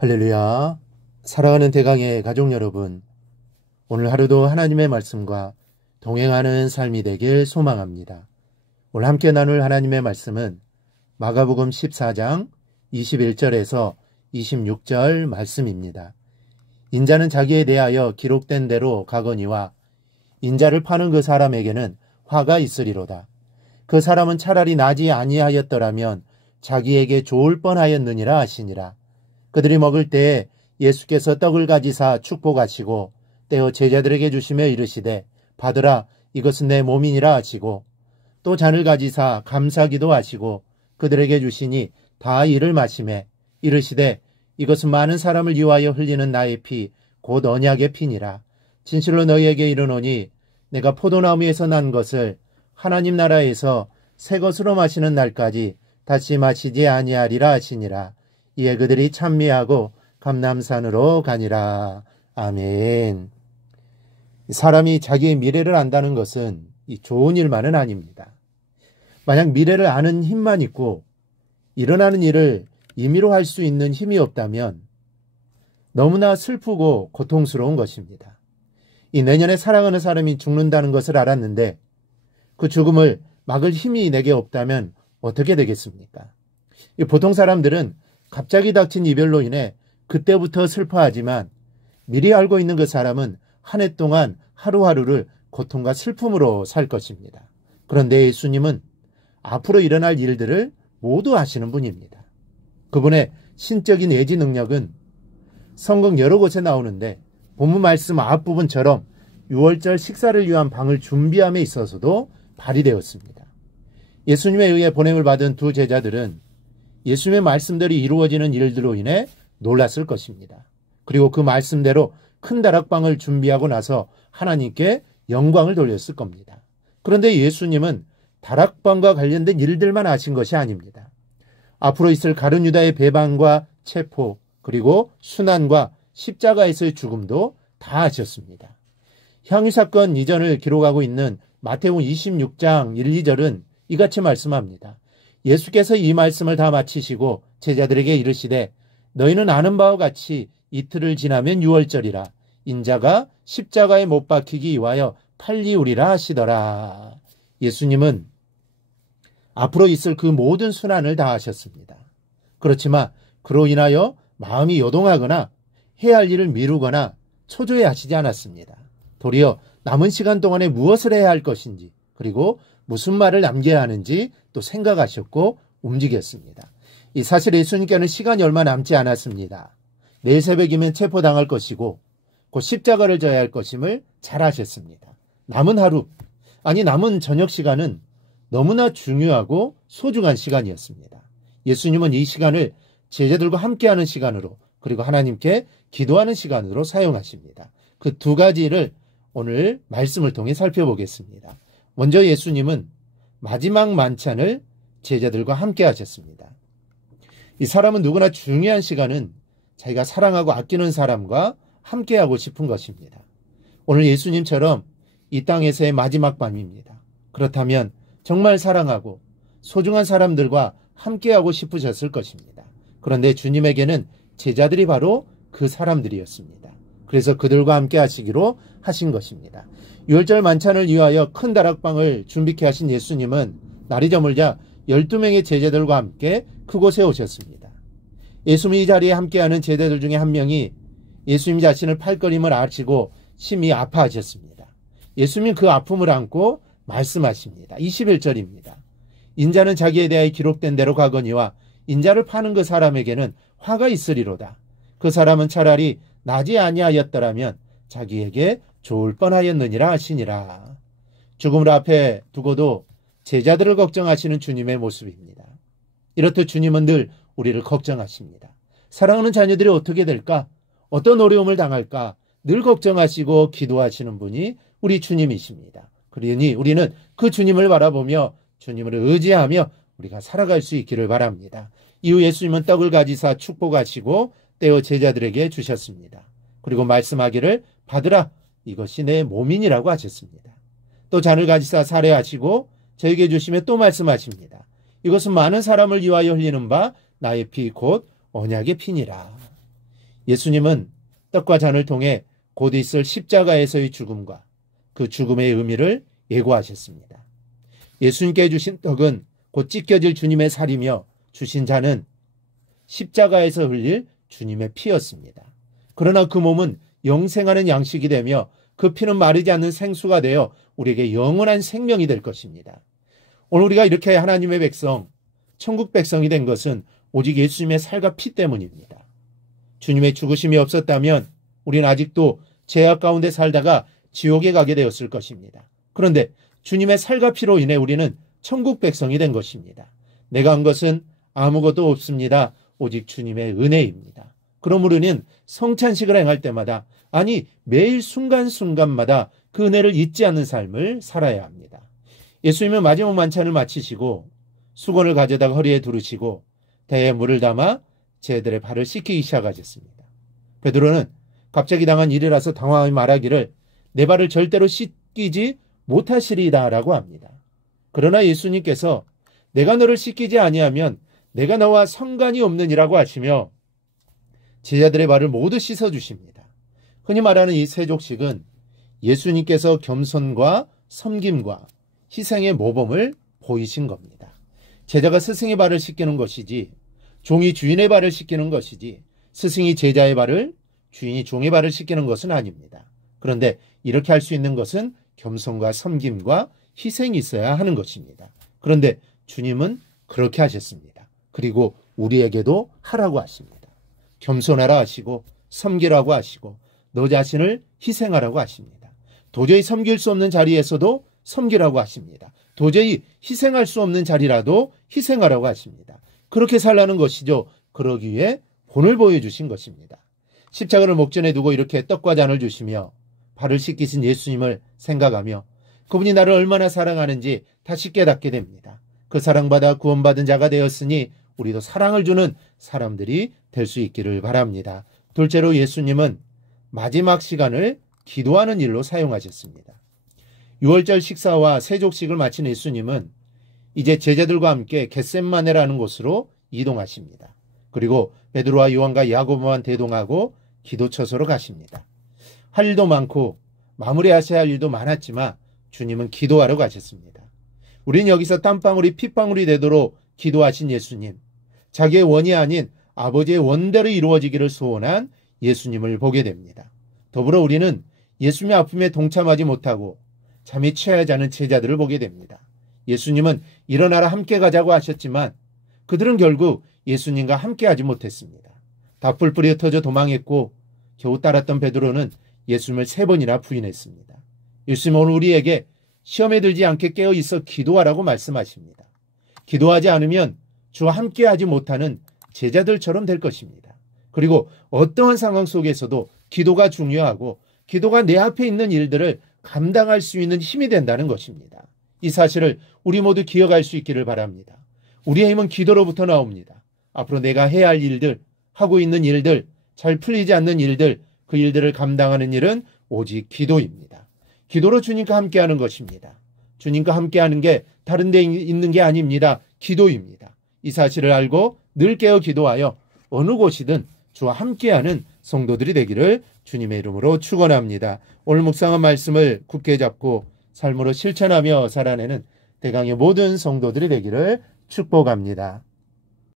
할렐루야. 사랑하는 대강의 가족 여러분, 오늘 하루도 하나님의 말씀과 동행하는 삶이 되길 소망합니다. 오늘 함께 나눌 하나님의 말씀은 마가복음 14장 21절에서 26절 말씀입니다. 인자는 자기에 대하여 기록된 대로 가거니와 인자를 파는 그 사람에게는 화가 있으리로다. 그 사람은 차라리 나지 아니하였더라면 자기에게 좋을 뻔하였느니라 하시니라. 그들이 먹을 때에 예수께서 떡을 가지사 축복하시고 떼어 제자들에게 주시며 이르시되 받으라, 이것은 내 몸이니라 하시고 또 잔을 가지사 감사기도 하시고 그들에게 주시니 다 이를 마시매 이르시되 이것은 많은 사람을 위하여 흘리는 나의 피 곧 언약의 피니라. 진실로 너희에게 이르노니 내가 포도나무에서 난 것을 하나님 나라에서 새 것으로 마시는 날까지 다시 마시지 아니하리라 하시니라. 이에 그들이 찬미하고 감람산으로 가니라. 아멘. 사람이 자기의 미래를 안다는 것은 좋은 일만은 아닙니다. 만약 미래를 아는 힘만 있고 일어나는 일을 임의로 할 수 있는 힘이 없다면 너무나 슬프고 고통스러운 것입니다. 이 내년에 사랑하는 사람이 죽는다는 것을 알았는데 그 죽음을 막을 힘이 내게 없다면 어떻게 되겠습니까? 보통 사람들은 갑자기 닥친 이별로 인해 그때부터 슬퍼하지만 미리 알고 있는 그 사람은 한 해 동안 하루하루를 고통과 슬픔으로 살 것입니다. 그런데 예수님은 앞으로 일어날 일들을 모두 아시는 분입니다. 그분의 신적인 예지 능력은 성경 여러 곳에 나오는데 본문 말씀 앞부분처럼 6월절 식사를 위한 방을 준비함에 있어서도 발휘되었습니다. 예수님에 의해 보냄을 받은 두 제자들은 예수님의 말씀대로 이루어지는 일들로 인해 놀랐을 것입니다. 그리고 그 말씀대로 큰 다락방을 준비하고 나서 하나님께 영광을 돌렸을 겁니다. 그런데 예수님은 다락방과 관련된 일들만 아신 것이 아닙니다. 앞으로 있을 가룟 유다의 배반과 체포, 그리고 순환과 십자가에서의 죽음도 다 아셨습니다. 향유사건 이전을 기록하고 있는 마태복음 26장 1, 2절은 이같이 말씀합니다. 예수께서 이 말씀을 다 마치시고 제자들에게 이르시되 너희는 아는 바와 같이 이틀을 지나면 유월절이라 인자가 십자가에 못 박히기 위하여 팔리우리라 하시더라. 예수님은 앞으로 있을 그 모든 순환을 다 하셨습니다. 그렇지만 그로 인하여 마음이 요동하거나 해야 할 일을 미루거나 초조해하시지 않았습니다. 도리어 남은 시간 동안에 무엇을 해야 할 것인지 그리고 무슨 말을 남겨야 하는지 또 생각하셨고 움직였습니다. 이 사실 예수님께는 시간이 얼마 남지 않았습니다. 내일 새벽이면 체포당할 것이고 곧 십자가를 져야 할 것임을 잘 아셨습니다. 남은 하루, 남은 저녁 시간은 너무나 중요하고 소중한 시간이었습니다. 예수님은 이 시간을 제자들과 함께하는 시간으로 그리고 하나님께 기도하는 시간으로 사용하십니다. 그 두 가지를 오늘 말씀을 통해 살펴보겠습니다. 먼저 예수님은 마지막 만찬을 제자들과 함께 하셨습니다. 이 사람은 누구나 중요한 시간은 자기가 사랑하고 아끼는 사람과 함께하고 싶은 것입니다. 오늘 예수님처럼 이 땅에서의 마지막 밤입니다. 그렇다면 정말 사랑하고 소중한 사람들과 함께하고 싶으셨을 것입니다. 그런데 주님에게는 제자들이 바로 그 사람들이었습니다. 그래서 그들과 함께 하시기로 하신 것입니다. 유월절 만찬을 위하여 큰 다락방을 준비케 하신 예수님은 날이 저물자 12명의 제자들과 함께 그곳에 오셨습니다. 예수님이 이 자리에 함께하는 제자들 중에 한 명이 예수님 자신을 팔걸임을 아시고 심히 아파하셨습니다. 예수님 그 아픔을 안고 말씀하십니다. 21절입니다. 인자는 자기에 대하여 기록된 대로 가거니와 인자를 파는 그 사람에게는 화가 있으리로다. 그 사람은 차라리 나지 아니하였더라면 자기에게 좋을 뻔하였느니라 하시니라. 죽음을 앞에 두고도 제자들을 걱정하시는 주님의 모습입니다. 이렇듯 주님은 늘 우리를 걱정하십니다. 사랑하는 자녀들이 어떻게 될까? 어떤 어려움을 당할까? 늘 걱정하시고 기도하시는 분이 우리 주님이십니다. 그러니 우리는 그 주님을 바라보며 주님을 의지하며 우리가 살아갈 수 있기를 바랍니다. 이후 예수님은 떡을 가지사 축복하시고 떼어 제자들에게 주셨습니다. 그리고 말씀하기를 받으라, 이것이 내 몸이니라고 하셨습니다. 또 잔을 가지사 사례하시고 저에게 주시며 또 말씀하십니다. 이것은 많은 사람을 위하여 흘리는 바 나의 피 곧 언약의 피니라. 예수님은 떡과 잔을 통해 곧 있을 십자가에서의 죽음과 그 죽음의 의미를 예고하셨습니다. 예수님께 주신 떡은 곧 찢겨질 주님의 살이며 주신 잔은 십자가에서 흘릴 주님의 피였습니다. 그러나 그 몸은 영생하는 양식이 되며 그 피는 마르지 않는 생수가 되어 우리에게 영원한 생명이 될 것입니다. 오늘 우리가 이렇게 하나님의 백성, 천국 백성이 된 것은 오직 예수님의 살과 피 때문입니다. 주님의 죽으심이 없었다면 우리는 아직도 죄악 가운데 살다가 지옥에 가게 되었을 것입니다. 그런데 주님의 살과 피로 인해 우리는 천국 백성이 된 것입니다. 내가 한 것은 아무것도 없습니다. 오직 주님의 은혜입니다. 그러므로 우리는 성찬식을 행할 때마다, 아니 매일 순간순간마다 그 은혜를 잊지 않는 삶을 살아야 합니다. 예수님은 마지막 만찬을 마치시고 수건을 가져다가 허리에 두르시고 대에 물을 담아 제자들의 발을 씻기기 시작하셨습니다. 베드로는 갑자기 당한 일이라서 당황하며 말하기를 내 발을 절대로 씻기지 못하시리이다 라고 합니다. 그러나 예수님께서 내가 너를 씻기지 아니하면 내가 너와 상관이 없느니라고 하시며 제자들의 발을 모두 씻어주십니다. 흔히 말하는 이 세족식은 예수님께서 겸손과 섬김과 희생의 모범을 보이신 겁니다. 제자가 스승의 발을 씻기는 것이지 종이 주인의 발을 씻기는 것이지 스승이 제자의 발을, 주인이 종의 발을 씻기는 것은 아닙니다. 그런데 이렇게 할 수 있는 것은 겸손과 섬김과 희생이 있어야 하는 것입니다. 그런데 주님은 그렇게 하셨습니다. 그리고 우리에게도 하라고 하십니다. 겸손하라 하시고 섬기라고 하시고 너 자신을 희생하라고 하십니다. 도저히 섬길 수 없는 자리에서도 섬기라고 하십니다. 도저히 희생할 수 없는 자리라도 희생하라고 하십니다. 그렇게 살라는 것이죠. 그러기 위해 본을 보여주신 것입니다. 십자가를 목전에 두고 이렇게 떡과 잔을 주시며 발을 씻기신 예수님을 생각하며 그분이 나를 얼마나 사랑하는지 다시 깨닫게 됩니다. 그 사랑받아 구원받은 자가 되었으니 우리도 사랑을 주는 사람들이 될 수 있기를 바랍니다. 둘째로 예수님은 마지막 시간을 기도하는 일로 사용하셨습니다. 유월절 식사와 세족식을 마친 예수님은 이제 제자들과 함께 겟셋마네라는 곳으로 이동하십니다. 그리고 베드로와 요한과 야고보만 대동하고 기도처소로 가십니다. 할 일도 많고 마무리하셔야 할 일도 많았지만 주님은 기도하러 가셨습니다. 우린 여기서 땀방울이 핏방울이 되도록 기도하신 예수님, 자기의 원이 아닌 아버지의 원대로 이루어지기를 소원한 예수님을 보게 됩니다. 더불어 우리는 예수님의 아픔에 동참하지 못하고 잠이 취하지 않은 제자들을 보게 됩니다. 예수님은 일어나라 함께 가자고 하셨지만 그들은 결국 예수님과 함께하지 못했습니다. 다 뿔뿔이 흩어져 도망했고 겨우 따랐던 베드로는 예수님을 3번이나 부인했습니다. 예수님은 오늘 우리에게 시험에 들지 않게 깨어 있어 기도하라고 말씀하십니다. 기도하지 않으면 주와 함께하지 못하는 제자들처럼 될 것입니다. 그리고 어떠한 상황 속에서도 기도가 중요하고 기도가 내 앞에 있는 일들을 감당할 수 있는 힘이 된다는 것입니다. 이 사실을 우리 모두 기억할 수 있기를 바랍니다. 우리의 힘은 기도로부터 나옵니다. 앞으로 내가 해야 할 일들, 하고 있는 일들, 잘 풀리지 않는 일들, 그 일들을 감당하는 일은 오직 기도입니다. 기도로 주님과 함께하는 것입니다. 주님과 함께하는 게 다른 데 있는 게 아닙니다. 기도입니다. 이 사실을 알고 늘 깨어 기도하여 어느 곳이든 주와 함께하는 성도들이 되기를 주님의 이름으로 축원합니다. 오늘 묵상한 말씀을 굳게 잡고 삶으로 실천하며 살아내는 대강의 모든 성도들이 되기를 축복합니다.